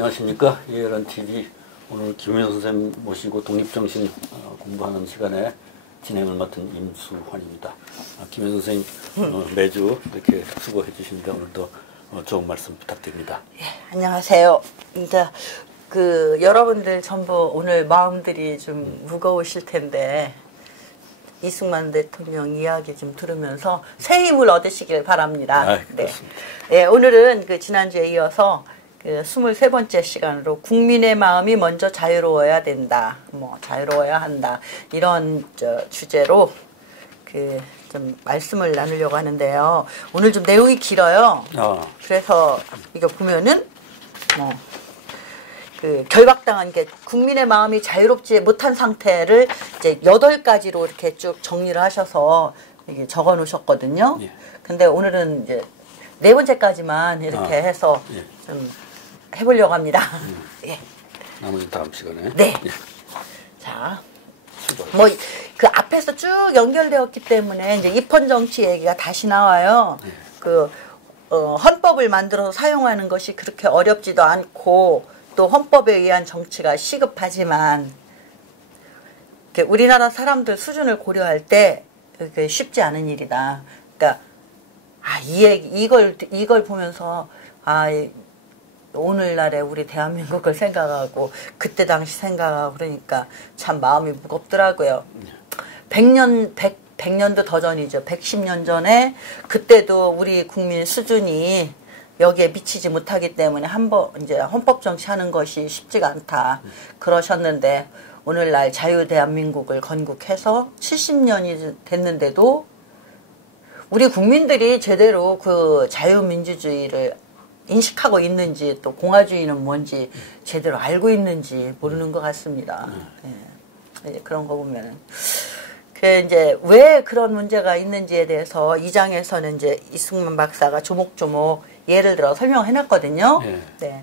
안녕하십니까. 예열한 TV 오늘 김효 선생님 모시고 독립정신 공부하는 시간에 진행을 맡은 임수환입니다. 김효 선생님 매주 이렇게 수고해 주시는데 오늘도 좋은 말씀 부탁드립니다. 예, 안녕하세요. 이제 여러분들 전부 오늘 마음들이 좀 무거우실 텐데 이승만 대통령 이야기 좀 들으면서 새 힘을 얻으시길 바랍니다. 네. 예, 오늘은 지난주에 이어서 23번째 시간으로 국민의 마음이 먼저 자유로워야 된다. 자유로워야 한다. 이런 주제로 좀 말씀을 나누려고 하는데요. 오늘 좀 내용이 길어요. 그래서 이거 보면은 결박당한 게 국민의 마음이 자유롭지 못한 상태를 이제 8가지로 이렇게 쭉 정리를 하셔서 이게 적어 놓으셨거든요. 예. 근데 오늘은 이제 4번째까지만 이렇게 해서 예. 좀 해보려고 합니다. 예. 나머지 다음 시간에. 네. 예. 자, 그 앞에서 쭉 연결되었기 때문에 이제 입헌 정치 얘기가 다시 나와요. 예. 헌법을 만들어서 사용하는 것이 그렇게 어렵지도 않고 또 헌법에 의한 정치가 시급하지만 우리나라 사람들 수준을 고려할 때 쉽지 않은 일이다. 그러니까 이걸 보면서 오늘날의 우리 대한민국을 생각하고 그때 당시 생각하고 그러니까 참 마음이 무겁더라고요. 100년도 더 전이죠. 110년 전에 그때도 우리 국민 수준이 여기에 미치지 못하기 때문에 한번 이제 헌법 정치하는 것이 쉽지가 않다. 그러셨는데 오늘날 자유 대한민국을 건국해서 70년이 됐는데도 우리 국민들이 제대로 그 자유민주주의를 인식하고 있는지 또 공화주의는 뭔지 제대로 알고 있는지 모르는 것 같습니다. 예. 그런 거 보면은 이제 왜 그런 문제가 있는지에 대해서 2장에서는 이제 이승만 박사가 조목조목 예를 들어 설명해 놨거든요. 예. 네.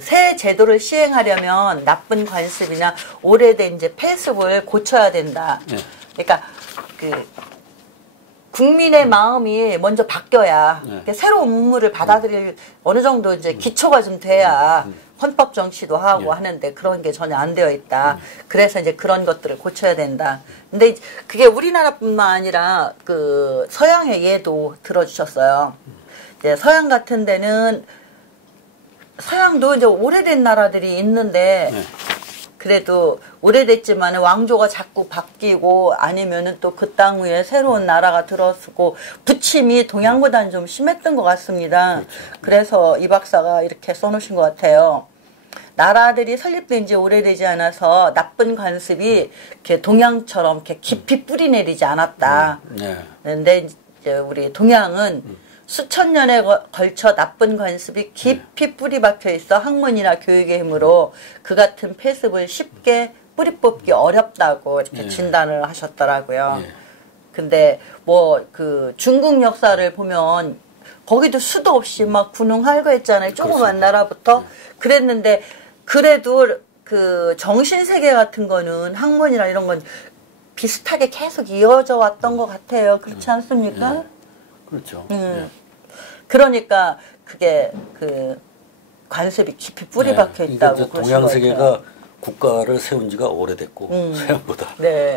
새 제도를 시행하려면 나쁜 관습이나 오래된 이제 폐습을 고쳐야 된다. 예. 그러니까 국민의 마음이 먼저 바뀌어야 새로운 문물을 받아들일 어느 정도 이제 기초가 좀 돼야 헌법 정치도 하고 하는데 그런 게 전혀 안 되어 있다. 그래서 이제 그런 것들을 고쳐야 된다. 근데 그게 우리나라뿐만 아니라 서양의 예도 들어주셨어요. 이제 서양 같은 데는 서양도 이제 오래된 나라들이 있는데 그래도 오래됐지만 왕조가 자꾸 바뀌고 아니면은 또 그 땅 위에 새로운 나라가 들어서고 부침이 동양보다는 좀 심했던 것 같습니다. 그래서 이 박사가 이렇게 써놓으신 것 같아요. 나라들이 설립된 지 오래되지 않아서 나쁜 관습이 이렇게 동양처럼 이렇게 깊이 뿌리 내리지 않았다. 그런데 이제 우리 동양은 수천 년에 걸쳐 나쁜 관습이 깊이 뿌리 박혀 있어 학문이나 교육의 힘으로 그 같은 폐습을 쉽게 뿌리 뽑기 어렵다고 이렇게 진단을 하셨더라고요. 근데 중국 역사를 보면 거기도 수도 없이 막 군웅할거했잖아요. 조그만 나라부터. 그랬는데 그래도 정신세계 같은 거는 학문이나 이런 건 비슷하게 계속 이어져 왔던 것 같아요. 그렇지 않습니까? 그렇죠. 그러니까 그게 관습이 깊이 뿌리 박혀 있다고. 동양 세계가 국가를 세운 지가 오래됐고 서양보다.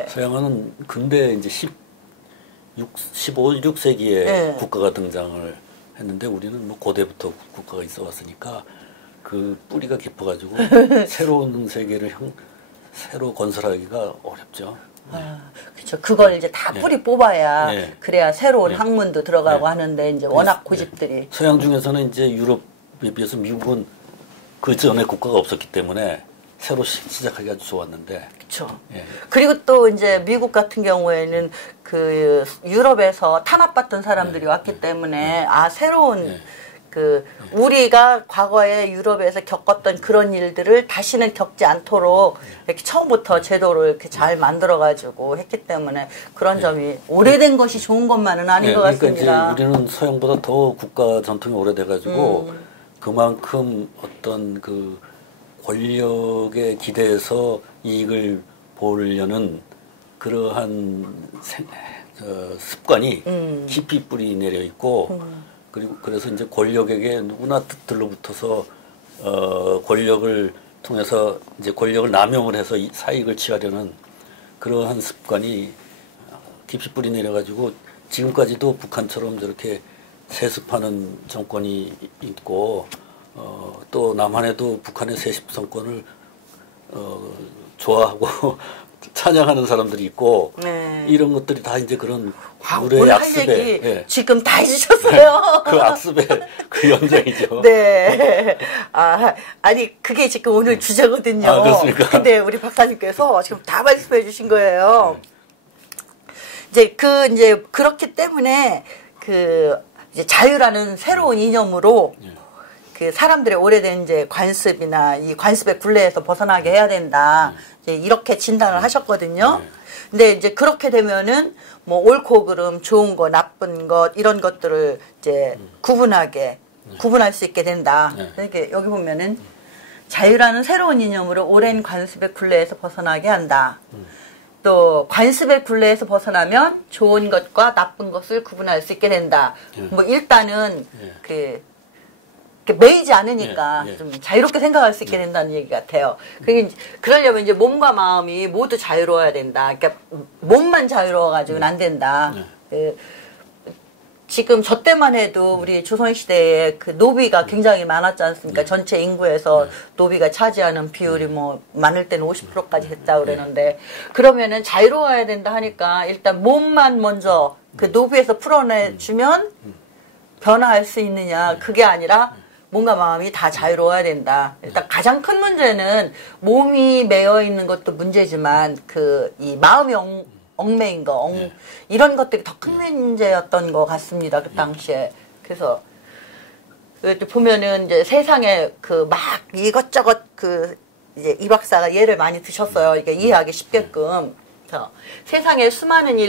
서양은 근대 이제 15, 16세기에 국가가 등장을 했는데 우리는 고대부터 국가가 있어 왔으니까 그 뿌리가 깊어가지고 새로운 세계를 새로 건설하기가 어렵죠. 그렇죠. 그걸 이제 다 뿌리 뽑아야 그래야 새로운 학문도 들어가고 하는데 이제 워낙 고집들이. 서양 중에서는 이제 유럽에 비해서 미국은 그 전에 국가가 없었기 때문에 새로 시작하기가 아주 좋았는데. 그렇죠. 그리고 또 이제 미국 같은 경우에는 유럽에서 탄압받던 사람들이 왔기 때문에 새로운 우리가 과거에 유럽에서 겪었던 그런 일들을 다시는 겪지 않도록 이렇게 처음부터 제도를 이렇게 잘 만들어가지고 했기 때문에 그런 점이 오래된 것이 좋은 것만은 아닌 것 같습니다. 그러니까 이제 우리는 서양보다 더 국가 전통이 오래돼가지고 그만큼 어떤 권력에 기대서 이익을 보려는 그러한 습관이 깊이 뿌리 내려 있고 그래서 이제 권력에게 누구나 들러붙어서 권력을 통해서 이제 권력을 남용을 해서 사익을 취하려는 그러한 습관이 깊이 뿌리 내려가지고 지금까지도 북한처럼 저렇게 세습하는 정권이 있고 또 남한에도 북한의 세습성권을 좋아하고 찬양하는 사람들이 있고 네. 이런 것들이 다 이제 그런 오늘 할 얘기 예. 지금 다 해주셨어요. 그 악습의 그 연장이죠. 네. 아니 그게 지금 오늘 주제거든요. 그렇습니까? 근데 우리 박사님께서 지금 다 말씀해 주신 거예요. 네. 이제 그렇기 때문에 이제 자유라는 새로운 이념으로 그 사람들의 오래된 이제 관습이나 이 관습의 굴레에서 벗어나게 해야 된다. 이제 이렇게 진단을 하셨거든요. 근데 이제 그렇게 되면은 뭐 옳고 그름, 좋은 거, 나쁜 것 이런 것들을 이제 구분할 수 있게 된다. 이렇게 여기 보면은 자유라는 새로운 이념으로 오랜 관습의 굴레에서 벗어나게 한다. 또 관습의 굴레에서 벗어나면 좋은 것과 나쁜 것을 구분할 수 있게 된다. 뭐 일단은 매이지 않으니까 좀 자유롭게 생각할 수 있게 된다는 얘기 같아요. 그러려면 이제 몸과 마음이 모두 자유로워야 된다. 그러니까 몸만 자유로워가지고는 안 된다. 지금 저 때만 해도 우리 조선시대에 그 노비가 굉장히 많았지 않습니까? 전체 인구에서 노비가 차지하는 비율이 뭐 많을 때는 50%까지 했다고 그러는데 그러면은 자유로워야 된다 하니까 일단 몸만 먼저 그 노비에서 풀어내주면 변화할 수 있느냐. 그게 아니라 몸과 마음이 다 자유로워야 된다. 일단 가장 큰 문제는 몸이 매여 있는 것도 문제지만 이 마음이 얽매인 거, 이런 것들이 더 큰 문제였던 것 같습니다. 그 당시에. 그래서 보면은 이제 세상에 막 이것저것 이제 이 박사가 예를 많이 드셨어요. 이게 이해하기 쉽게끔. 그래서 세상의 수많은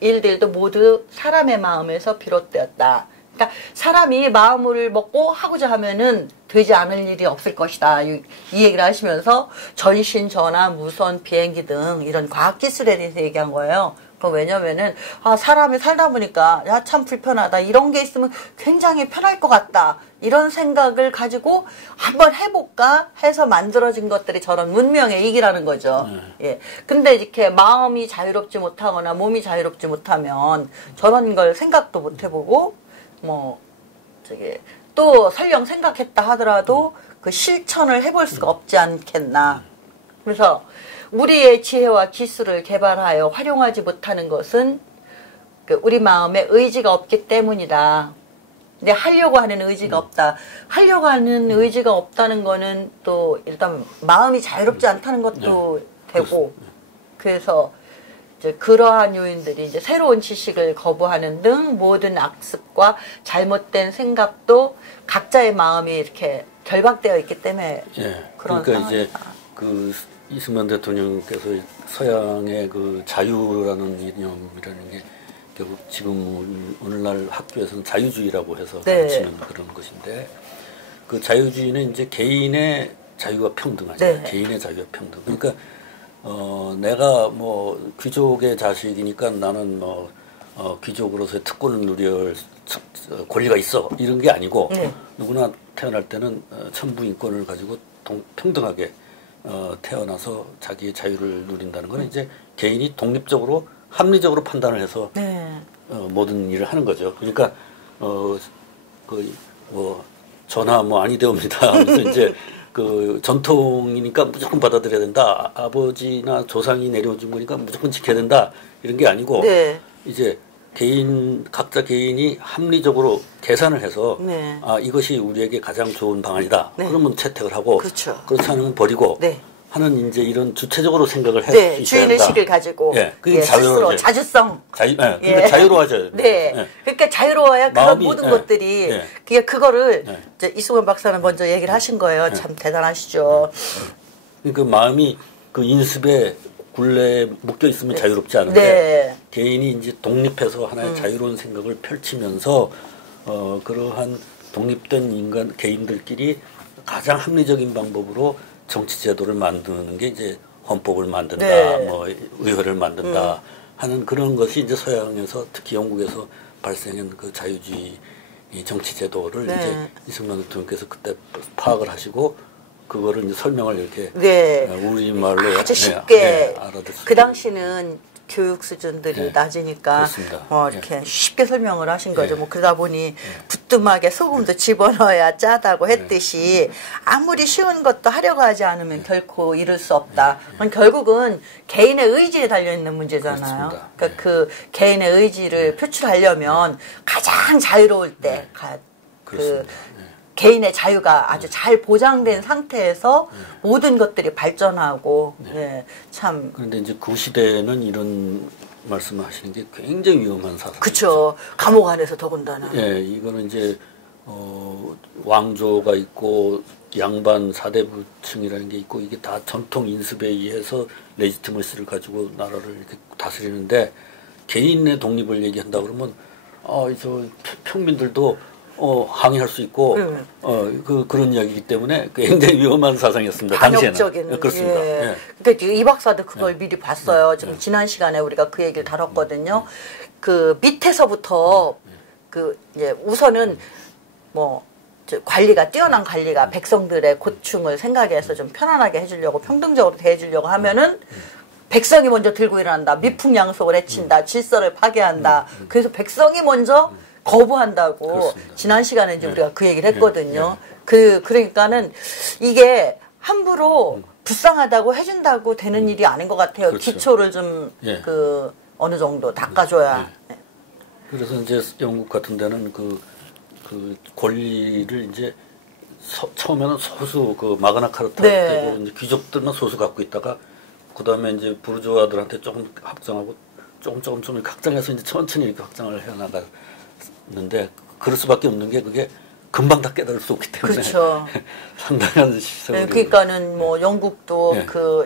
일들도 모두 사람의 마음에서 비롯되었다. 그러니까 사람이 마음을 먹고 하고자 하면은 되지 않을 일이 없을 것이다. 이 얘기를 하시면서 전신, 전화, 무선, 비행기 등 이런 과학기술에 대해서 얘기한 거예요. 왜냐면은 사람이 살다 보니까 참 불편하다. 이런 게 있으면 굉장히 편할 것 같다. 이런 생각을 가지고 한번 해볼까 해서 만들어진 것들이 저런 문명의 이기라는 거죠. 예. 근데 이렇게 마음이 자유롭지 못하거나 몸이 자유롭지 못하면 저런 걸 생각도 못 해보고 또 설령 생각했다 하더라도 그 실천을 해볼 수가 없지 않겠나. 그래서 우리의 지혜와 기술을 개발하여 활용하지 못하는 것은 우리 마음에 의지가 없기 때문이다. 근데 하려고 하는 의지가 없다. 하려고 하는 의지가 없다는 거는 또 일단 마음이 자유롭지 않다는 것도 되고, 그래서 이제 그러한 요인들이 이제 새로운 지식을 거부하는 등 모든 악습과 잘못된 생각도 각자의 마음이 이렇게 결박되어 있기 때문에 그런 그러니까 상황이다. 이제 이승만 대통령께서 서양의 자유라는 이념이라는 게 결국 지금 오늘날 학교에서는 자유주의라고 해서 가르치는 그런 것인데 그 자유주의는 이제 개인의 자유와 평등하죠. 개인의 자유와 평등. 그러니까 내가 귀족의 자식이니까 나는 귀족으로서의 특권을 누릴 권리가 있어. 이런 게 아니고 누구나 태어날 때는 천부인권을 가지고 평등하게 태어나서 자기의 자유를 누린다는 건 이제 개인이 독립적으로 합리적으로 판단을 해서 모든 일을 하는 거죠. 그러니까 전하 아니되옵니다. 그래서 이제 전통이니까 무조건 받아들여야 된다. 아버지나 조상이 내려준 거니까 무조건 지켜야 된다. 이런 게 아니고 이제 각자 개인이 합리적으로 계산을 해서 이것이 우리에게 가장 좋은 방안이다. 그러면 채택을 하고 그렇지 않으면 버리고 하는 이제 이런 주체적으로 생각을 할 수 있어야 주인 한다. 의식을 가지고 그게 스스로 자주성. 그러니까 자유로워져야 돼요. 그러니까 자유로워야 그런 모든 것들이 그거를 이제 이승만 박사는 먼저 얘기를 하신 거예요. 참 대단하시죠. 그러니까 마음이 인습에 굴레에 묶여 있으면 자유롭지 않은데 개인이 이제 독립해서 하나의 자유로운 생각을 펼치면서 그러한 독립된 개인들끼리 가장 합리적인 방법으로 정치 제도를 만드는 게 이제 헌법을 만든다, 의회를 만든다 하는 그런 것이 이제 서양에서 특히 영국에서 발생한 그 자유주의 이 정치 제도를 네. 이제 이승만 대통령께서 그때 파악을 하시고 그거를 이제 설명을 이렇게 네. 우리말로 아주 쉽게 알아듣을 수 그 당시는 교육 수준들이 네. 낮으니까 그렇습니다. 뭐 이렇게 쉽게 설명을 하신 거죠. 네. 뭐 그러다 보니 부뚜막에 소금도 집어넣어야 짜다고 했듯이 아무리 쉬운 것도 하려고 하지 않으면 결코 이룰 수 없다. 그건 결국은 개인의 의지에 달려 있는 문제잖아요. 그렇습니다. 그러니까 그 개인의 의지를 표출하려면 가장 자유로울 때 그렇습니다. 개인의 자유가 아주 잘 보장된 상태에서 모든 것들이 발전하고 참 그런데 이제 그 시대에는 이런 말씀을 하시는 게 굉장히 위험한 사상. 그쵸. 감옥 안에서 더군다나. 예, 이거는 이제 왕조가 있고 양반 사대부층이라는 게 있고 이게 다 전통 인습에 의해서 레지티머시를 가지고 나라를 이렇게 다스리는데 개인의 독립을 얘기한다 그러면 저 평민들도 항의할 수 있고 그런 이야기이기 때문에 굉장히 위험한 사상이었습니다. 반역적인. 당시에는. 그렇습니다. 예. 그러니까 이 박사도 그걸 미리 봤어요. 지금 지난 시간에 우리가 그 얘기를 다뤘거든요. 그 밑에서부터 그 이제 우선은 뭐 관리가 뛰어난 관리가 백성들의 고충을 생각해서 좀 편안하게 해주려고 평등적으로 대해주려고 하면은 백성이 먼저 들고 일어난다. 미풍양속을 해친다. 질서를 파괴한다. 그래서 백성이 먼저 거부한다고 그렇습니다. 지난 시간에 이제 우리가 그 얘기를 했거든요. 그러니까는 이게 함부로 불쌍하다고 해준다고 되는 일이 아닌 것 같아요. 그렇죠. 기초를 좀 어느 정도 닦아줘야. 그래서 이제 영국 같은 데는 그 권리를 이제 처음에는 소수 마그나 카르타 때고 이제 귀족들만 소수 갖고 있다가 그 다음에 이제 부르주아들한테 조금 확장하고 조금 이렇게 확장해서 이제 천천히 이렇게 확장을 해나갔는데 그럴 수밖에 없는 게 그게 금방 다 깨달을 수 없기 때문에 그렇죠. 상당한 세월이. 그러니까는 뭐 영국도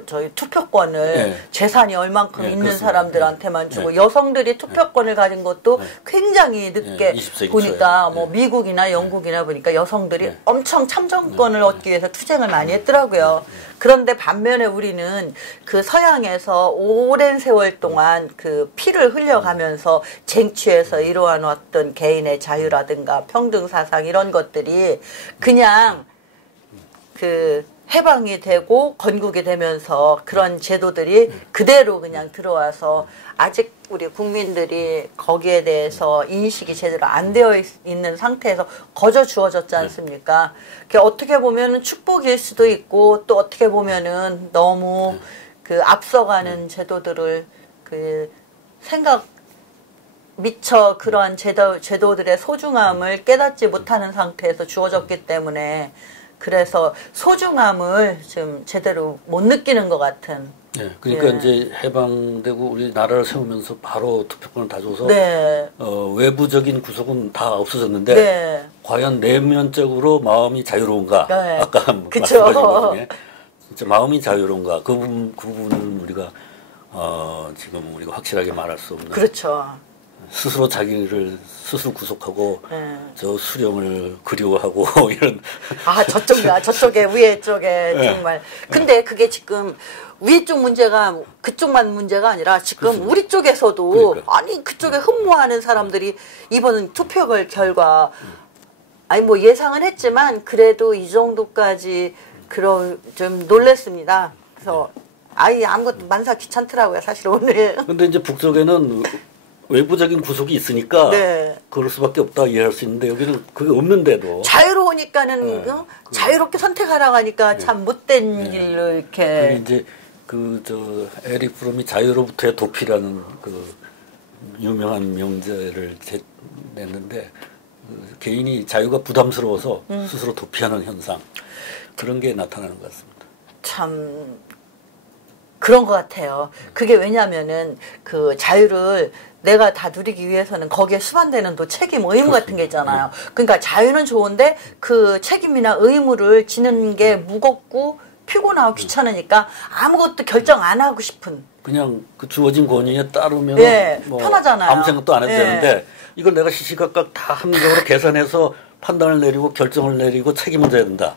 저희 투표권을 재산이 얼만큼 있는 그렇습니다. 사람들한테만 주고 여성들이 투표권을 가진 것도 굉장히 늦게 20세기 보니까 초에. 뭐 미국이나 영국이나 보니까 여성들이 엄청 참정권을 얻기 위해서 투쟁을 많이 했더라고요. 그런데 반면에 우리는 그 서양에서 오랜 세월 동안 그 피를 흘려가면서 쟁취해서 이루어 놓았던 개인의 자유라든가 평등 사상 이런 것들이 그냥 그 해방이 되고 건국이 되면서 그런 제도들이 그대로 그냥 들어와서 아직 우리 국민들이 거기에 대해서 인식이 제대로 안 되어 있는 상태에서 거저 주어졌지 않습니까? 그게 어떻게 보면은 축복일 수도 있고 또 어떻게 보면은 너무 그 앞서가는 제도들을 미처 그런 제도들의 소중함을 깨닫지 못하는 상태에서 주어졌기 때문에 그래서 소중함을 좀 제대로 못 느끼는 것 같은. 그러니까 이제 해방되고 우리 나라를 세우면서 바로 투표권을 다 줘서 외부적인 구속은 다 없어졌는데 과연 내면적으로 마음이 자유로운가? 아까 말씀하신 것 중에 진짜 마음이 자유로운가? 그 부분은 우리가 지금 우리가 확실하게 말할 수 없는. 그렇죠. 스스로 자기를 스스로 구속하고 저 수령을 그리워하고 이런 저쪽에 위에 쪽에 정말 근데 그게 지금 위에 쪽 문제가 그쪽만 문제가 아니라 지금 그렇습니다. 우리 쪽에서도 그러니까. 아니 그쪽에 흠모하는 사람들이 이번 투표 결과 아니 뭐 예상은 했지만 그래도 이 정도까지 좀 놀랬습니다. 그래서 아무것도 만사 귀찮더라고요 사실 오늘. 근데 이제 북쪽에는 외부적인 구속이 있으니까 그럴 수밖에 없다 이해할 수 있는데 여기는 그게 없는데도 자유로우니까는 자유롭게 선택하라고 하니까 참 못된 길로 이렇게 이제 에릭 프롬이 자유로부터의 도피라는 그 유명한 명제를 냈는데 개인이 자유가 부담스러워서 스스로 도피하는 현상 그런 게 나타나는 것 같습니다. 참 그런 것 같아요. 그게 왜냐면은 그 자유를 내가 다 누리기 위해서는 거기에 수반되는 또 책임, 의무 같은 게 있잖아요. 그러니까 자유는 좋은데 그 책임이나 의무를 지는 게 무겁고 피곤하고 귀찮으니까 아무것도 결정 안 하고 싶은. 그냥 그 주어진 권위에 따르면 뭐 편하잖아요. 아무 생각도 안 해도 되는데 이걸 내가 시시각각 다 합리적으로 계산해서 판단을 내리고 결정을 내리고 책임을 져야 된다.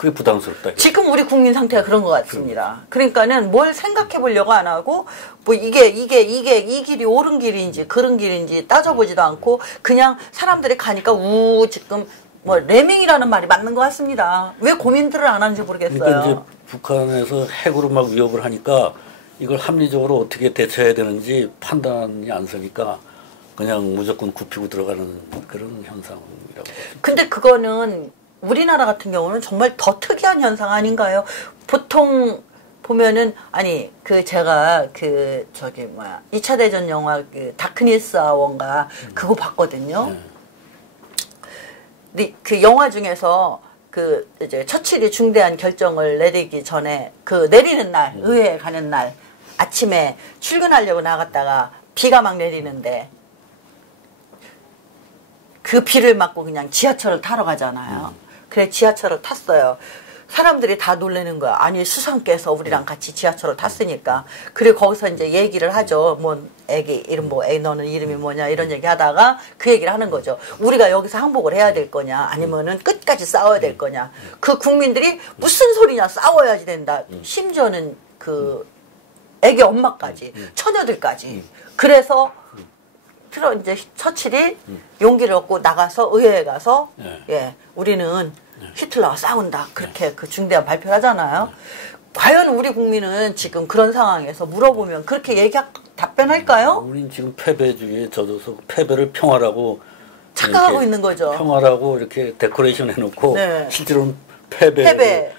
그게 부담스럽다. 지금 우리 국민 상태가 그런 것 같습니다. 그러니까는 뭘 생각해 보려고 안 하고, 뭐 이게 이 길이 옳은 길인지 그런 길인지 따져보지도 않고, 그냥 사람들이 가니까 지금 뭐 레밍이라는 말이 맞는 것 같습니다. 왜 고민들을 안 하는지 모르겠어요. 그러니까 이제 북한에서 핵으로 막 위협을 하니까 이걸 합리적으로 어떻게 대처해야 되는지 판단이 안 서니까 그냥 무조건 굽히고 들어가는 그런 현상이라고. 근데 그거는 우리나라 같은 경우는 정말 더 특이한 현상 아닌가요? 보통 보면은 아니 제가 2차 대전 영화 다크니스 아워인가 그거 봤거든요. 근데 그 영화 중에서 이제 처칠이 중대한 결정을 내리기 전에 내리는 날 의회에 가는 날 아침에 출근하려고 나갔다가 비가 막 내리는데 그 비를 맞고 그냥 지하철을 타러 가잖아요. 그래 지하철을 탔어요. 사람들이 다 놀라는 거야. 아니 수상께서 우리랑 같이 지하철을 탔으니까. 그리고 거기서 이제 얘기를 하죠. 뭐 애기 이름 너는 이름이 뭐냐 이런 얘기 하다가 그 얘기를 하는 거죠. 우리가 여기서 항복을 해야 될 거냐 아니면은 끝까지 싸워야 될 거냐. 그 국민들이 무슨 소리냐 싸워야지 된다. 심지어는 애기 엄마까지 처녀들까지. 그래서 이제 처칠이 용기를 얻고 나가서 의회에 가서 우리는 히틀러와 싸운다 그렇게 그 중대한 발표를 하잖아요. 과연 우리 국민은 지금 그런 상황에서 물어보면 그렇게 답변할까요? 우린 지금 패배주의에 젖어서 패배를 평화라고 착각하고 있는 거죠. 평화라고 이렇게 데코레이션 해놓고 실제로는 패배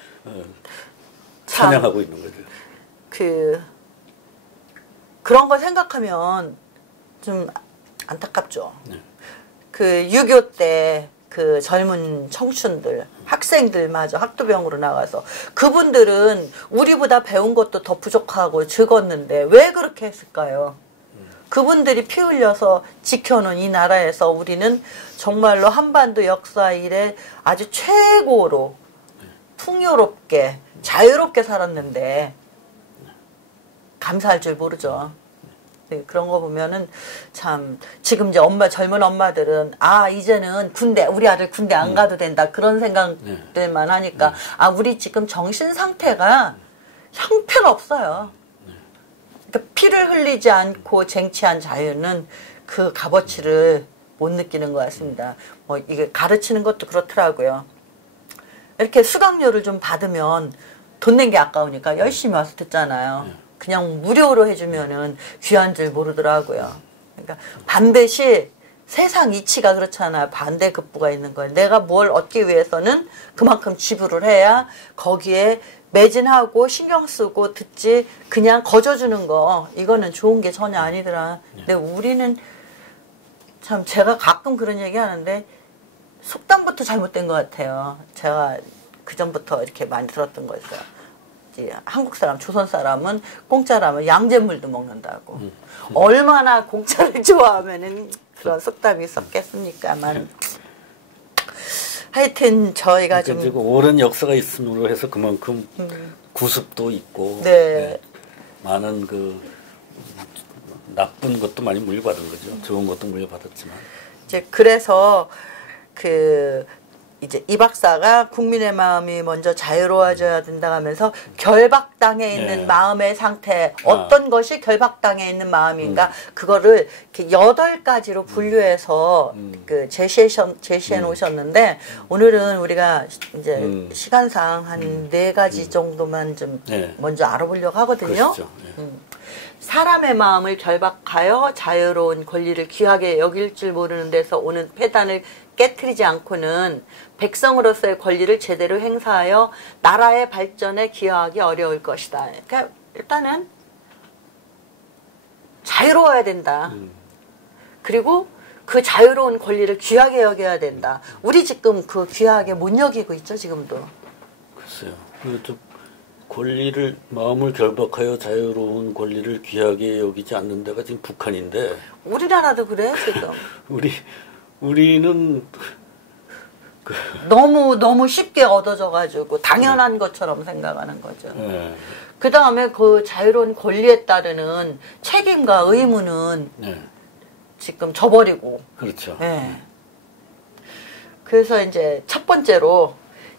찬양하고 있는 거죠. 그런 거 생각하면 좀 안타깝죠. 6.25 때 젊은 청춘들, 학생들마저 학도병으로 나가서 그분들은 우리보다 배운 것도 더 부족하고 적었는데 왜 그렇게 했을까요? 그분들이 피 흘려서 지켜놓은 이 나라에서 우리는 정말로 한반도 역사 이래 아주 최고로 풍요롭게 자유롭게 살았는데 감사할 줄 모르죠. 그런 거 보면은 참 지금 이제 젊은 엄마들은 이제는 우리 아들 군대 안 가도 된다 그런 생각들만 하니까 우리 지금 정신 상태가 형편없어요. 그러니까 피를 흘리지 않고 쟁취한 자유는 그 값어치를 못 느끼는 것 같습니다. 뭐 이게 가르치는 것도 그렇더라고요. 이렇게 수강료를 좀 받으면 돈 낸 게 아까우니까 열심히 와서 듣잖아요. 그냥 무료로 해주면은 귀한 줄 모르더라고요. 그러니까 반드시 세상 이치가 그렇잖아요. 반대급부가 있는 거예요. 내가 뭘 얻기 위해서는 그만큼 지불을 해야 거기에 매진하고 신경 쓰고 듣지 그냥 거저주는 거 이거는 좋은 게 전혀 아니더라. 근데 우리는 참 제가 가끔 그런 얘기 하는데 속담부터 잘못된 것 같아요. 제가 그전부터 이렇게 많이 들었던 거였어요. 한국 사람, 조선 사람은 공짜라면 양잿물도 먹는다고. 얼마나 공짜를 좋아하면은 그런 속담이 있었겠습니까만. 하여튼 저희가 그러니까 좀 오랜 역사가 있음으로 해서 그만큼 구습도 있고 많은 나쁜 것도 많이 물려받은 거죠. 좋은 것도 물려받았지만. 이제 그래서 이제 이 박사가 국민의 마음이 먼저 자유로워져야 된다 하면서 결박당해 있는 마음의 상태, 어떤 것이 결박당해 있는 마음인가, 그거를 이렇게 8가지로 분류해서 제시해 놓으셨는데, 오늘은 우리가 이제 시간상 한 4가지 정도만 좀 먼저 알아보려고 하거든요. 사람의 마음을 결박하여 자유로운 권리를 귀하게 여길 줄 모르는 데서 오는 폐단을 깨트리지 않고는 백성으로서의 권리를 제대로 행사하여 나라의 발전에 기여하기 어려울 것이다. 그러니까 일단은 자유로워야 된다. 그리고 그 자유로운 권리를 귀하게 여겨야 된다. 우리 지금 그 귀하게 못 여기고 있죠, 지금도. 글쎄요. 마음을 결박하여 자유로운 권리를 귀하게 여기지 않는 데가 지금 북한인데. 우리나라도 그래, 지금. 우리는 너무 쉽게 얻어져가지고 당연한 것처럼 생각하는 거죠. 그 다음에 그 자유로운 권리에 따르는 책임과 의무는 지금 져버리고. 그렇죠. 그래서 이제 첫 번째로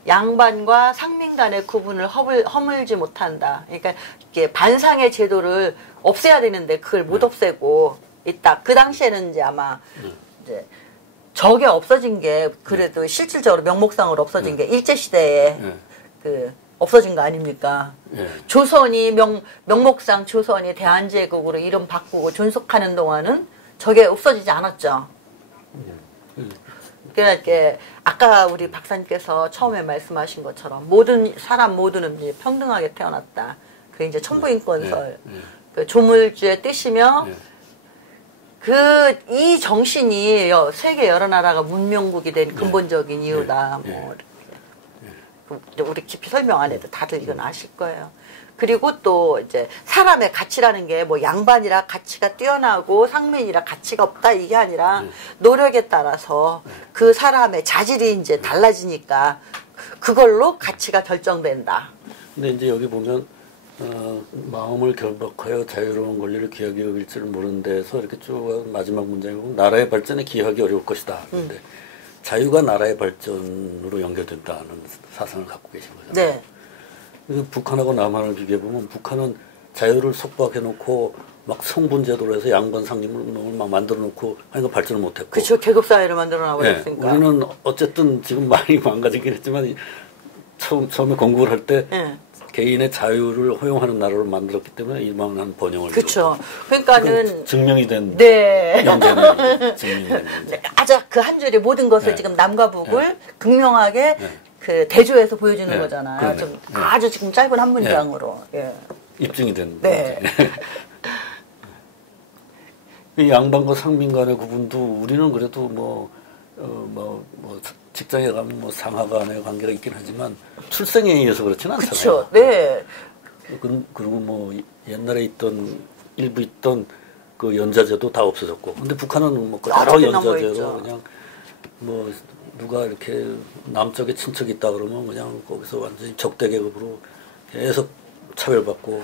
양반과 상민 간의 구분을 허물지 못한다. 그러니까 이게 반상의 제도를 없애야 되는데 그걸 못 없애고 있다. 그 당시에는 이제 아마 이제 저게 없어진 게 그래도 실질적으로 명목상으로 없어진 게 일제시대에 그 없어진 거 아닙니까? 조선이 명목상 조선이 대한제국으로 이름 바꾸고 존속하는 동안은 저게 없어지지 않았죠. 그러니까 이렇게 아까 우리 박사님께서 처음에 말씀하신 것처럼 모든 사람 모두는 이제 평등하게 태어났다. 그 이제 천부인권설, 그 조물주의 뜻이며 이 정신이 세계 여러 나라가 문명국이 된 근본적인 이유다. 뭐 이렇게 우리 깊이 설명 안 해도 다들 이건 아실 거예요. 그리고 또 이제 사람의 가치라는 게 뭐 양반이라 가치가 뛰어나고 상민이라 가치가 없다 이게 아니라 노력에 따라서 그 사람의 자질이 이제 달라지니까 그걸로 가치가 결정된다. 근데 이제 여기 보면 마음을 결박하여 자유로운 권리를 귀하게 여길 줄 모르는 데서 이렇게 쭉 마지막 문장에 보면 나라의 발전에 기여하기 어려울 것이다. 그런데 자유가 나라의 발전으로 연결된다는 사상을 갖고 계신 거잖아요. 네. 북한하고 남한을 비교해보면 북한은 자유를 속박해놓고 막 성분제도로 해서 양반 상림을 막 만들어놓고 하니까 발전을 못했고. 그렇죠. 계급사회를 만들어놔버렸으니까. 우리는 어쨌든 지금 많이 망가지긴 했지만 처음에 건국을 할 때 개인의 자유를 허용하는 나라를 만들었기 때문에 이만한 번영을 그렇죠. 그러니까는 증명이 된 영재는 증명이 된 문제. 아주 그 한 줄이 모든 것을 지금 남과 북을 극명하게 그 대조해서 보여주는 거잖아요. 그러네. 좀 아주 지금 짧은 한 문장으로 입증이 된 네. 이 양반과 상민 간의 구분도 우리는 그래도 직장에 가면 뭐 상하 간의 관계가 있긴 하지만 출생에 의해서 그렇지는 않잖아요. 그렇죠. 네. 그리고 뭐 옛날에 일부 있던 그 연자제도 다 없어졌고, 근데 북한은 뭐 여러 연자제로 그냥 뭐 누가 이렇게 남쪽에 친척이 있다 그러면 그냥 거기서 완전히 적대 계급으로 계속 차별받고.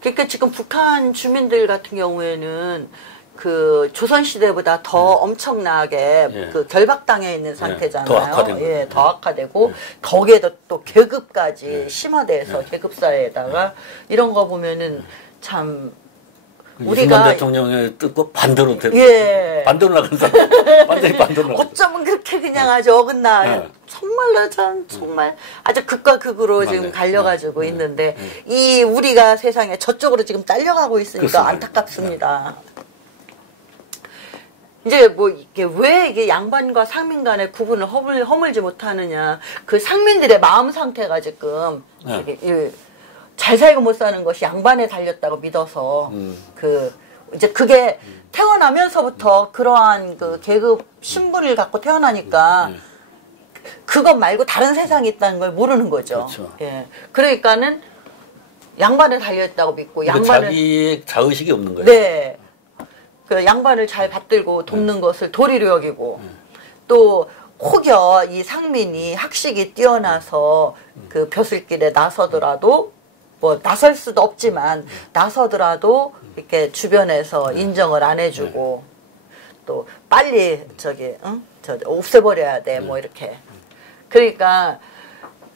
그러니까 지금 북한 주민들 같은 경우에는 그 조선시대보다 더 엄청나게 그 결박당해 있는 상태잖아요. 더 악화된 더 악화되고 거기에도 또 계급까지 심화돼서 계급사회에다가 이런 거 보면은 참 우리가 대통령의 뜻과 반대로 되고 반대로 나간 사람 완전히 반대로 나간 어쩌면 그렇게 그냥 아주 어긋나 정말로 정말 아주 극과 극으로 지금 갈려가지고 있는데 이 우리가 세상에 저쪽으로 지금 딸려가고 있으니까 그렇습니다. 안타깝습니다. 이제 뭐 이게 왜 이게 양반과 상민 간의 구분을 허물지 못하느냐, 그 상민들의 마음 상태가 지금 잘 살고 못 사는 것이 양반에 달렸다고 믿어서 그 이제 그게 태어나면서부터 그러한 그 계급 신분을 갖고 태어나니까 그것 말고 다른 세상이 있다는 걸 모르는 거죠. 그렇죠. 그러니까는 양반에 달렸다고 믿고 양반을 자기의 자의식이 없는 거예요. 네. 그 양반을 잘 받들고 돕는 것을 도리로 여기고 또 혹여 이 상민이 학식이 뛰어나서 그 벼슬길에 나서더라도 뭐 나설 수도 없지만 나서더라도 이렇게 주변에서 인정을 안 해주고 또 빨리 없애버려야 돼 뭐 이렇게. 그러니까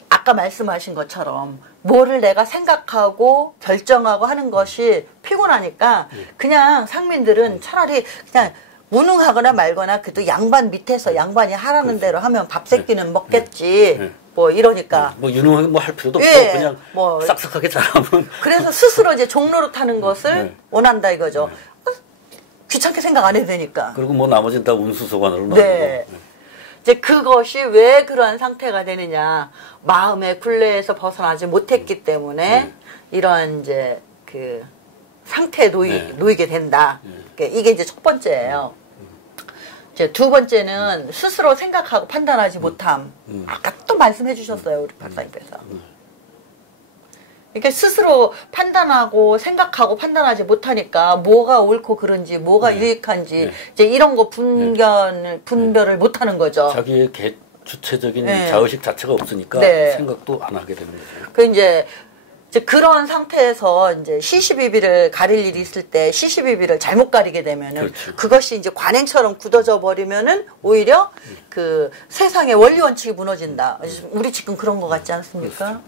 아까 말씀하신 것처럼 뭐를 내가 생각하고 결정하고 하는 것이 피곤하니까 그냥 상민들은 차라리 그냥 무능하거나 말거나 그래도 양반 밑에서 양반이 하라는 대로 하면 밥 새끼는 먹겠지. 뭐 이러니까 뭐 유능하게 뭐 할 필요도 없고 그냥 뭐 싹싹하게 잘하면. 그래서 스스로 이제 종로로 타는 것을 원한다 이거죠. 귀찮게 생각 안 해도 되니까. 그리고 뭐 나머지는 다 운수소관으로 넣고. 이제 그것이 왜 그러한 상태가 되느냐, 마음의 굴레에서 벗어나지 못했기 때문에 이런 이제 그 상태에 놓이게 된다. 이게 이제 첫 번째예요. 이제 두 번째는 스스로 생각하고 판단하지 못함. 아까 또 말씀해 주셨어요, 우리 박사님께서. 이렇게 스스로 판단하고 생각하고 판단하지 못하니까 뭐가 옳고 그른지 뭐가 유익한지 이제 이런 거 분별을 못하는 거죠. 자기의 주체적인 자의식 자체가 없으니까 생각도 안 하게 되는 거죠. 그 이제 이제 그런 상태에서 이제 시시비비를 가릴 일이 있을 때 시시비비를 잘못 가리게 되면은 그렇죠. 그것이 이제 관행처럼 굳어져 버리면은 오히려 그 세상의 원리 원칙이 무너진다. 우리 지금 그런 거 같지 않습니까?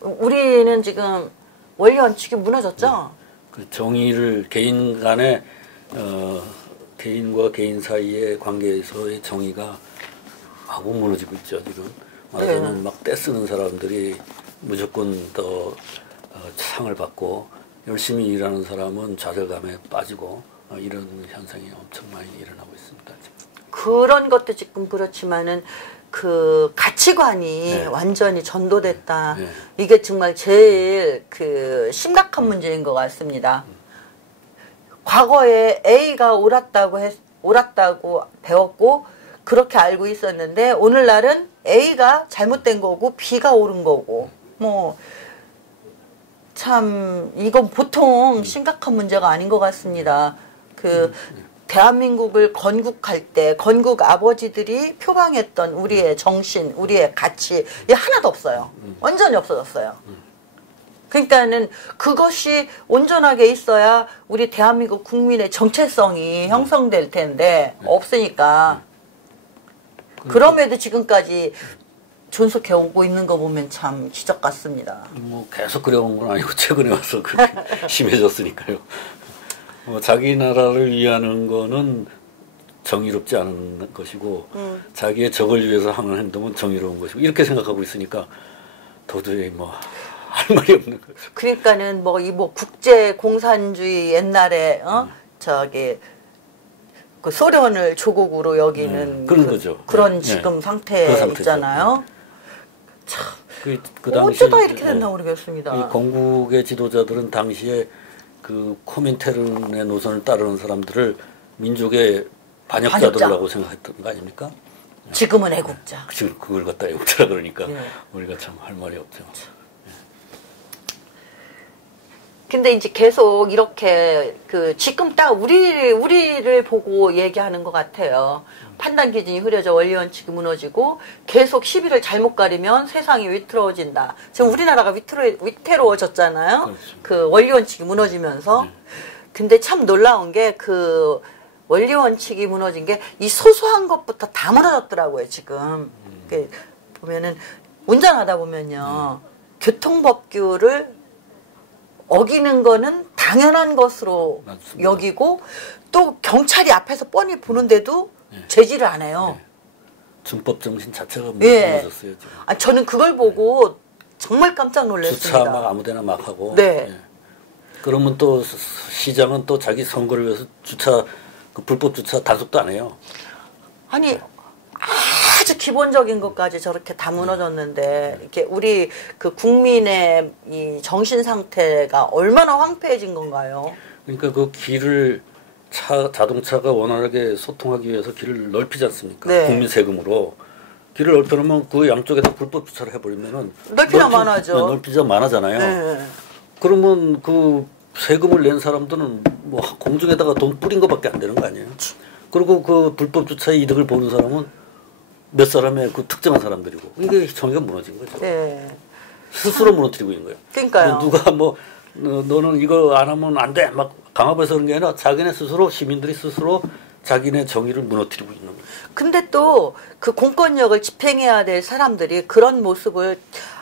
우리는 지금 원리 원칙이 무너졌죠. 그 정의를 개인 간의 개인과 개인 사이의 관계에서의 정의가 마구 무너지고 있죠. 지금 말하자면 막 떼쓰는 사람들이 무조건 더 상을 받고 열심히 일하는 사람은 좌절감에 빠지고 이런 현상이 엄청 많이 일어나고 있습니다. 그런 것도 지금 그렇지만은 그 가치관이 네. 완전히 전도됐다. 네. 이게 정말 제일 그 심각한 문제인 것 같습니다. 과거에 A가 옳았다고 배웠고 그렇게 알고 있었는데 오늘날은 A가 잘못된 거고 B가 옳은 거고 뭐 참 이건 보통 심각한 문제가 아닌 것 같습니다. 그 대한민국을 건국할 때 건국 아버지들이 표방했던 우리의 정신, 우리의 가치 이게 하나도 없어요. 완전히 없어졌어요. 그러니까는 그것이 온전하게 있어야 우리 대한민국 국민의 정체성이 형성될 텐데 없으니까 그럼에도 지금까지 존속해 오고 있는 거 보면 참 기적 같습니다. 뭐 계속 그래온 건 아니고 최근에 와서 그렇게 심해졌으니까요. 자기 나라를 위하는 거는 정의롭지 않은 것이고 자기의 적을 위해서 하는 행동은 정의로운 것이고 이렇게 생각하고 있으니까 도저히 뭐 할 말이 없는 거죠. 그러니까는 뭐 이 뭐 국제 공산주의 옛날에 저기 그 소련을 조국으로 여기는 그런 거죠. 그런 지금 상태에 상태죠. 있잖아요. 참 그 당시 어쩌다 이렇게 됐나 모르겠습니다. 이 건국의 지도자들은 당시에 그 코민테른의 노선을 따르는 사람들을 민족의 반역자들이라고 생각했던 거 아닙니까? 지금은 애국자. 지금 그걸 갖다 애국자라 그러니까 예. 우리가 참 할 말이 없죠. 근데 이제 계속 이렇게 그 지금 딱 우리를 보고 얘기하는 것 같아요. 판단 기준이 흐려져 원리 원칙이 무너지고 계속 시비를 잘못 가리면 세상이 위태로워진다. 지금 우리나라가 위태로워졌잖아요. 그렇죠. 그 원리 원칙이 무너지면서. 근데 참 놀라운 게 그 원리 원칙이 무너진 게 이 소소한 것부터 다 무너졌더라고요, 지금. 보면은 운전하다 보면요. 교통법규를 어기는 거는 당연한 것으로 맞습니다. 여기고 또 경찰이 앞에서 뻔히 보는데도 제지를 안 해요. 준법 정신 자체가 예. 무너졌어요. 지금. 아, 저는 그걸 보고 정말 깜짝 놀랐습니다. 주차 막 아무데나 막 하고. 네. 예. 그러면 또 시장은 또 자기 선거를 위해서 주차 그 불법 주차 단속도 안 해요. 아니 아주 기본적인 것까지 저렇게 다 무너졌는데 이렇게 우리 그 국민의 이 정신 상태가 얼마나 황폐해진 건가요? 그러니까 그 길을 자동차가 원활하게 소통하기 위해서 길을 넓히지 않습니까? 네. 국민 세금으로 길을 넓혀놓으면 그 양쪽에다 불법 주차를 해버리면은 넓히나 많아죠. 넓히자 많아잖아요. 네. 그러면 그 세금을 낸 사람들은 뭐 공중에다가 돈 뿌린 것밖에 안 되는 거 아니에요? 그리고 그 불법 주차의 이득을 보는 사람은 몇 사람의 그 특정한 사람들이고 이게 정의가 무너진 거죠. 네. 스스로 무너뜨리고 있는 거예요. 그러니까요. 누가 뭐 너는 이거 안 하면 안 돼 막 강압해서 그런 게 아니라 자기네 스스로 시민들이 스스로 자기네 정의를 무너뜨리고 있는 거예요. 근데 또 그 공권력을 집행해야 될 사람들이 그런 모습을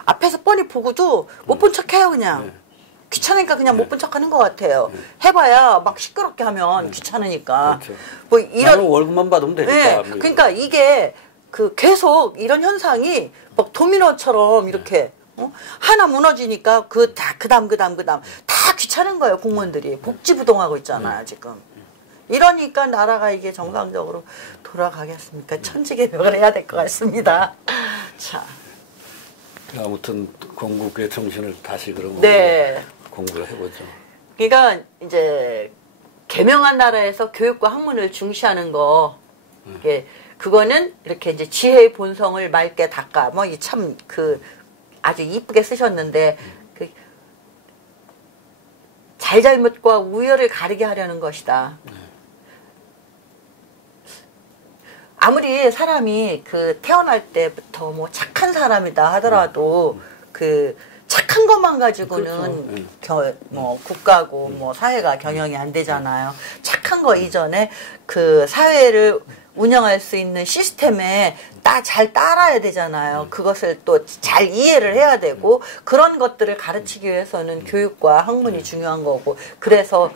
앞에서 뻔히 보고도 못 본 척해요 그냥. 네. 귀찮으니까 그냥 못 본 척하는 것 같아요. 해봐야 막 시끄럽게 하면 귀찮으니까. 그렇죠. 뭐 나는 월급만 받으면 되니까. 네, 뭐 그러니까 이게 그 계속 이런 현상이 막 도미노처럼 이렇게 하나 무너지니까 그다음 다 귀찮은 거예요 공무원들이 복지부동하고 있잖아요 지금. 이러니까 나라가 이게 정상적으로 돌아가겠습니까? 천지개벽을 해야 될 것 같습니다. 자, 아무튼 건국의 정신을 다시 그러면 네. 공부를 해보죠. 그러니까 이제 개명한 나라에서 교육과 학문을 중시하는 거, 이게 그거는 이렇게 이제 지혜의 본성을 맑게 닦아. 뭐 이 참 그 아주 이쁘게 쓰셨는데 그 잘잘못과 우열을 가리게 하려는 것이다. 아무리 사람이 그 태어날 때부터 뭐 착한 사람이다 하더라도 그 착한 착한 것만 가지고는 그렇죠. 뭐 국가고 뭐 사회가 경영이 안 되잖아요. 착한 거 이전에 그 사회를 운영할 수 있는 시스템에 잘 따라야 되잖아요. 그것을 또 잘 이해를 해야 되고 그런 것들을 가르치기 위해서는 교육과 학문이 중요한 거고 그래서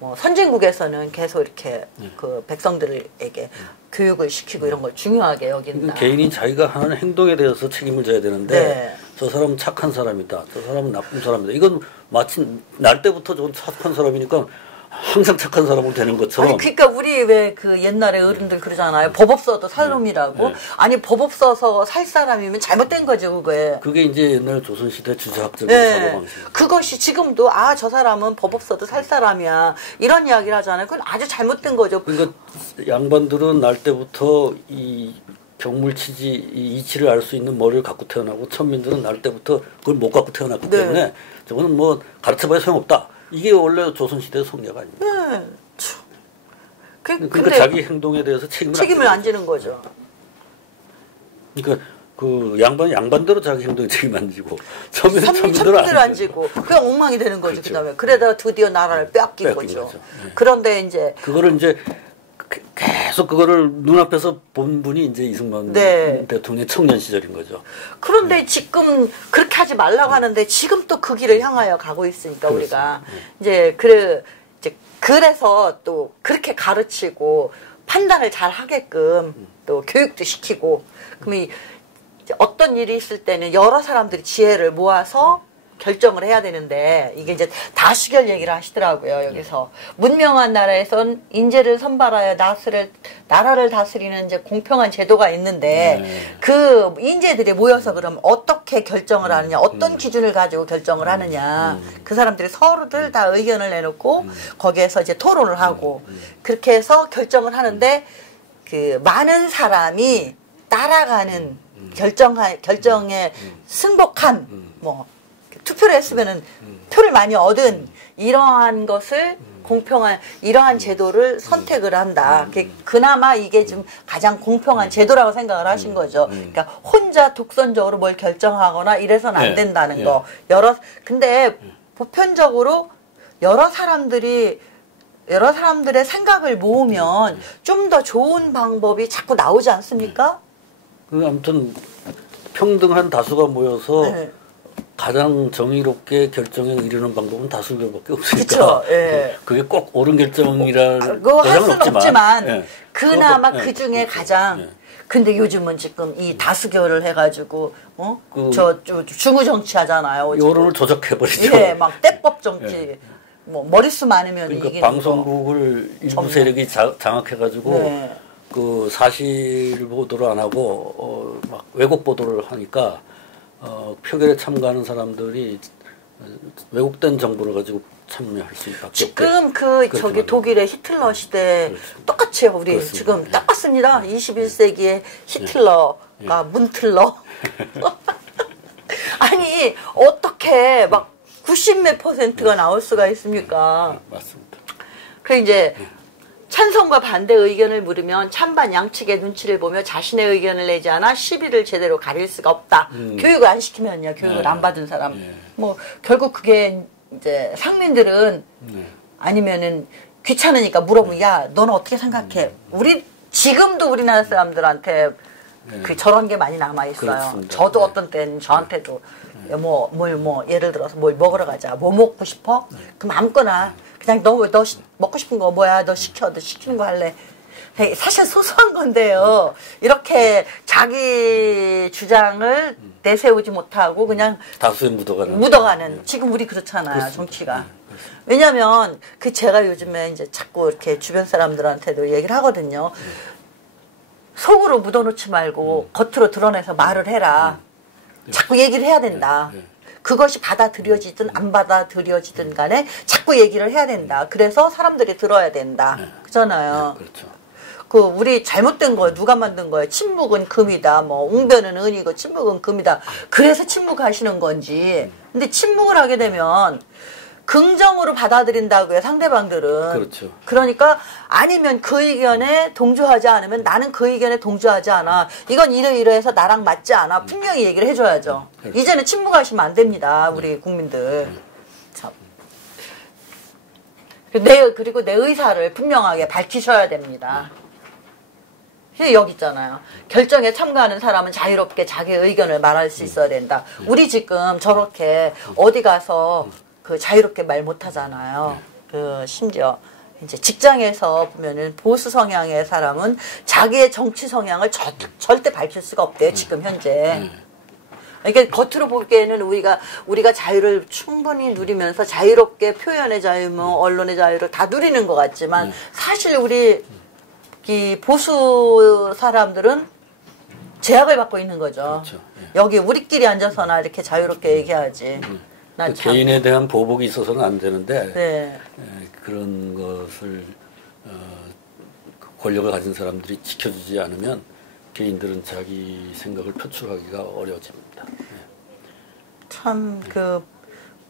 뭐 선진국에서는 계속 이렇게 그 백성들에게 교육을 시키고 이런 걸 중요하게 여긴다. 개인이 자기가 하는 행동에 대해서 책임을 져야 되는데 네. 저 사람은 착한 사람이다. 저 사람은 나쁜 사람이다. 이건 마치 날 때부터 좀 착한 사람이니까 항상 착한 사람으로 되는 것처럼. 아니 그러니까 우리 왜 그 옛날에 어른들 그러잖아요. 법 없어도 살놈이라고. 아니 법 없어서 살 사람이면 잘못된 거죠 그거에. 그게 이제 옛날 조선시대 주자학적인 네. 사고방식. 그것이 지금도 저 사람은 법 없어도 살 사람이야. 이런 이야기를 하잖아요. 그건 아주 잘못된 거죠. 그러니까 양반들은 날 때부터 이 병물치지 이 이치를 알 수 있는 머리를 갖고 태어나고 천민들은 날 때부터 그걸 못 갖고 태어났기 네. 때문에 저거는 뭐 가르쳐봐야 소용없다. 이게 원래 조선시대의 성격 아닙니까? 네. 그러니까 자기 행동에 대해서 책임을 안 지는 거죠. 그러니까 그 양반대로 자기 행동에 책임 안 지고 천민대로 안 지고 그냥 엉망이 되는 거죠. 그렇죠. 그다음에 그러다가 드디어 나라를 빼앗긴 거죠. 네. 그런데 이제 그거를 이제 계속 그거를 눈앞에서 본 분이 이제 이승만 네. 대통령의 청년 시절인 거죠. 그런데 지금 그렇게 하지 말라고 하는데 지금 또 그 길을 향하여 가고 있으니까 우리가 이제 그래서 또 그렇게 가르치고 판단을 잘 하게끔 또 교육도 시키고 그럼 이제 어떤 일이 있을 때는 여러 사람들이 지혜를 모아서 결정을 해야 되는데 이게 이제 다수결 얘기를 하시더라고요. 여기서 문명한 나라에선 인재를 선발하여 나라를 다스리는 이제 공평한 제도가 있는데 그 인재들이 모여서 그럼 어떻게 결정을 하느냐, 어떤 기준을 가지고 결정을 하느냐, 그 사람들이 서로들 다 의견을 내놓고 거기에서 이제 토론을 하고 그렇게 해서 결정을 하는데 그 많은 사람이 따라가는 결정에 승복한 뭐 투표를 했으면은 표를 많이 얻은 이러한 것을 공평한 이러한 제도를 선택을 한다. 그나마 이게 좀 가장 공평한 제도라고 생각을 하신 거죠. 그러니까 혼자 독선적으로 뭘 결정하거나 이래서는 안 된다는 거. 근데 보편적으로 여러 사람들의 생각을 모으면 좀 더 좋은 방법이 자꾸 나오지 않습니까? 아무튼 평등한 다수가 모여서 네. 가장 정의롭게 결정에 이르는 방법은 다수결밖에 없으니까. 그쵸, 예. 그게 꼭 옳은 결정이라 그거 할 수는 없지만 예. 그나마 그거, 그 중에 그렇죠. 가장 예. 근데 요즘은 지금 이 다수결을 해가지고 저 중우 정치 하잖아요. 여론을 조작해버리죠. 예, 막 떼법 정치. 뭐 머릿수 많으면 그러니까 이기는 방송국을 일부 세력이 장악해가지고 네. 그 사실 보도를 안 하고 막 왜곡 보도를 하니까 표결에 참가하는 사람들이 왜곡된 정보를 가지고 참여할 수 있다. 지금 저기 독일의 히틀러 시대 똑같이 우리 그렇습니다. 지금 딱 봤습니다. 21세기의 히틀러가 문틀러. 아니 어떻게 막 90몇 %가 나올 수가 있습니까? 맞습니다. 그 이제 찬성과 반대 의견을 물으면 찬반 양측의 눈치를 보며 자신의 의견을 내지 않아 시비를 제대로 가릴 수가 없다. 교육을 안 시키면요. 교육을 안 받은 사람. 뭐 결국 그게 이제 상민들은 아니면은 귀찮으니까 물어보면 야 너는 어떻게 생각해? 지금도 우리나라 사람들한테 저런 게 많이 남아 있어요. 그렇습니다. 저도 어떤 때는 저한테도 예를 들어서 뭘 먹으러 가자. 뭐 먹고 싶어? 그럼 아무거나 그냥 너 먹고 싶은 거 뭐야? 너 시키는 거 할래? 사실 소소한 건데요. 이렇게 자기 주장을 내세우지 못하고 그냥 다수에 묻어가는. 지금 우리 그렇잖아요. 그렇습니다. 정치가. 왜냐면 제가 요즘에 이제 자꾸 이렇게 주변 사람들한테도 얘기를 하거든요. 속으로 묻어놓지 말고 겉으로 드러내서 말을 해라. 자꾸 얘기를 해야 된다. 그것이 받아들여지든 안 받아들여지든 간에 자꾸 얘기를 해야 된다. 그래서 사람들이 들어야 된다. 그잖아요. 그렇죠. 우리 잘못된 거예요. 누가 만든 거예요. 침묵은 금이다. 뭐 웅변은 은이고 침묵은 금이다. 그래서 침묵하시는 건지. 근데 침묵을 하게 되면 긍정으로 받아들인다고요, 상대방들은. 그렇죠. 그러니까 아니면 그 의견에 동조하지 않으면 나는 그 의견에 동조하지 않아. 이건 이러이러해서 나랑 맞지 않아. 분명히 얘기를 해줘야죠. 그렇죠. 이제는 침묵하시면 안 됩니다, 우리 국민들. 참. 그리고 내 의사를 분명하게 밝히셔야 됩니다. 여기 있잖아요. 결정에 참가하는 사람은 자유롭게 자기 의견을 말할 수 있어야 된다. 우리 지금 저렇게 어디 가서 그 자유롭게 말 못하잖아요. 그 심지어 이제 직장에서 보면은 보수 성향의 사람은 자기의 정치 성향을 절대 밝힐 수가 없대요. 지금 현재. 그러니까 겉으로 보기에는 우리가 자유를 충분히 누리면서 자유롭게 표현의 자유, 뭐 언론의 자유를 다 누리는 것 같지만 사실 우리 이 보수 사람들은 제약을 받고 있는 거죠. 그렇죠. 여기 우리끼리 앉아서나 이렇게 자유롭게 얘기하지. 그 개인에 대한 보복이 있어서는 안 되는데 네. 그런 것을 권력을 가진 사람들이 지켜주지 않으면 개인들은 자기 생각을 표출하기가 어려워집니다. 참 그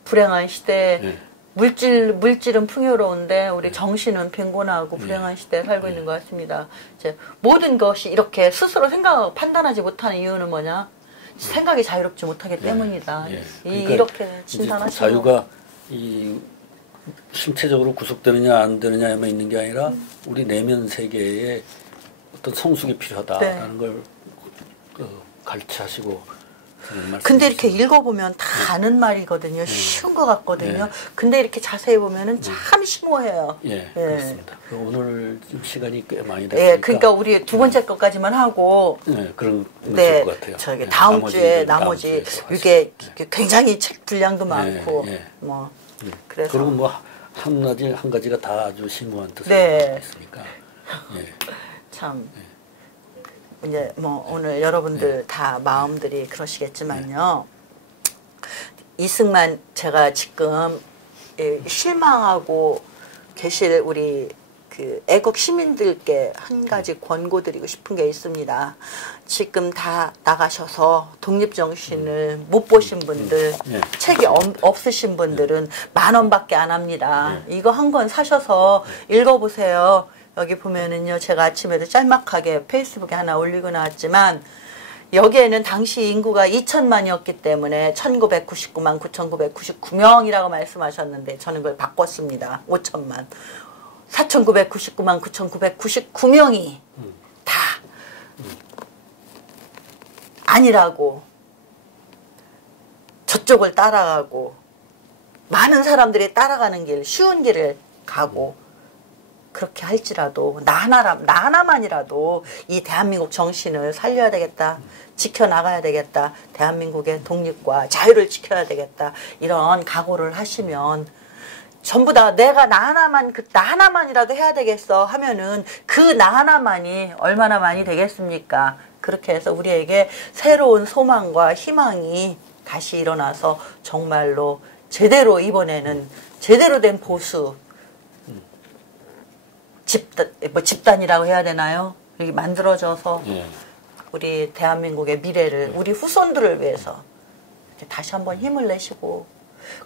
불행한 시대에 물질은 풍요로운데 우리 정신은 빈곤하고 불행한 시대에 살고 있는 것 같습니다. 이제 모든 것이 이렇게 스스로 생각하고 판단하지 못하는 이유는 뭐냐? 생각이 자유롭지 못하기 때문이다. 그러니까 이렇게 진단하시고 자유가 이 신체적으로 구속되느냐 안 되느냐에만 있는 게 아니라 우리 내면 세계에 어떤 성숙이 필요하다라는 걸 가르치시고. 근데 이렇게 읽어보면 다 아는 말이거든요. 쉬운 것 같거든요. 근데 이렇게 자세히 보면은 참 심오해요. 그렇습니다. 오늘 시간이 꽤 많이 됐으니까. 그러니까 우리 두 번째 것까지만 하고. 그런 좋을 것 같아요. 저기 다음 주에 나머지 이게 굉장히 책 분량도 많고 뭐 그래서 그리고 뭐 한 가지가 다 아주 심오한 뜻이 있으니까. 참. 이제 뭐 오늘 여러분들 다 마음들이 그러시겠지만요. 이승만 제가 지금 실망하고 계실 우리 그 애국 시민들께 한 가지 권고드리고 싶은 게 있습니다. 지금 다 나가셔서 독립정신을 못 보신 분들, 책이 없으신 분들은 10,000원밖에 안 합니다. 이거 한 권 사셔서 읽어보세요. 여기 보면은요, 제가 아침에도 짤막하게 페이스북에 하나 올리고 나왔지만, 여기에는 당시 인구가 2,000만이었기 때문에 1,999만 9,999명이라고 말씀하셨는데, 저는 그걸 바꿨습니다. 5,000만. 4,999만 9,999명이 다 아니라고, 저쪽을 따라가고, 많은 사람들이 따라가는 길, 쉬운 길을 가고, 그렇게 할지라도 나 하나만이라도 이 대한민국 정신을 살려야 되겠다. 지켜나가야 되겠다. 대한민국의 독립과 자유를 지켜야 되겠다. 이런 각오를 하시면 전부 다 내가 나 하나만이라도 해야 되겠어 하면은 그 나 하나만이 얼마나 많이 되겠습니까? 그렇게 해서 우리에게 새로운 소망과 희망이 다시 일어나서 정말로 제대로 이번에는 제대로 된 보수 집단이라고 해야 되나요? 여기 만들어져서 우리 대한민국의 미래를 우리 후손들을 위해서 다시 한번 힘을 내시고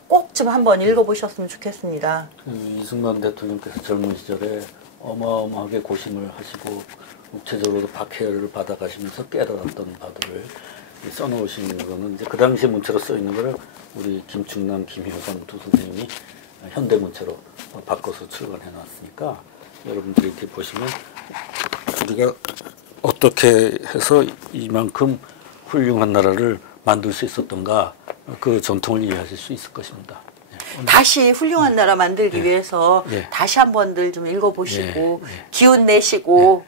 꼭 좀 한번 읽어보셨으면 좋겠습니다. 이승만 대통령께서 젊은 시절에 어마어마하게 고심을 하시고 육체적으로도 박해를 받아가시면서 깨달았던 바들을 써놓으신 거는 이제 그 당시 문체로 써 있는 거를 우리 김충남, 김효선 두 선생님이 현대 문체로 바꿔서 출간해 놨으니까 여러분들이 이렇게 보시면 우리가 어떻게 해서 이만큼 훌륭한 나라를 만들 수 있었던가 그 전통을 이해하실 수 있을 것입니다. 다시 훌륭한 나라 만들기 위해서 다시 한 번들 좀 읽어보시고 기운 내시고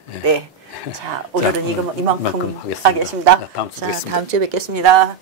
자 오늘은 이만큼 하겠습니다. 다음 주에 뵙겠습니다. 다음 주에 뵙겠습니다.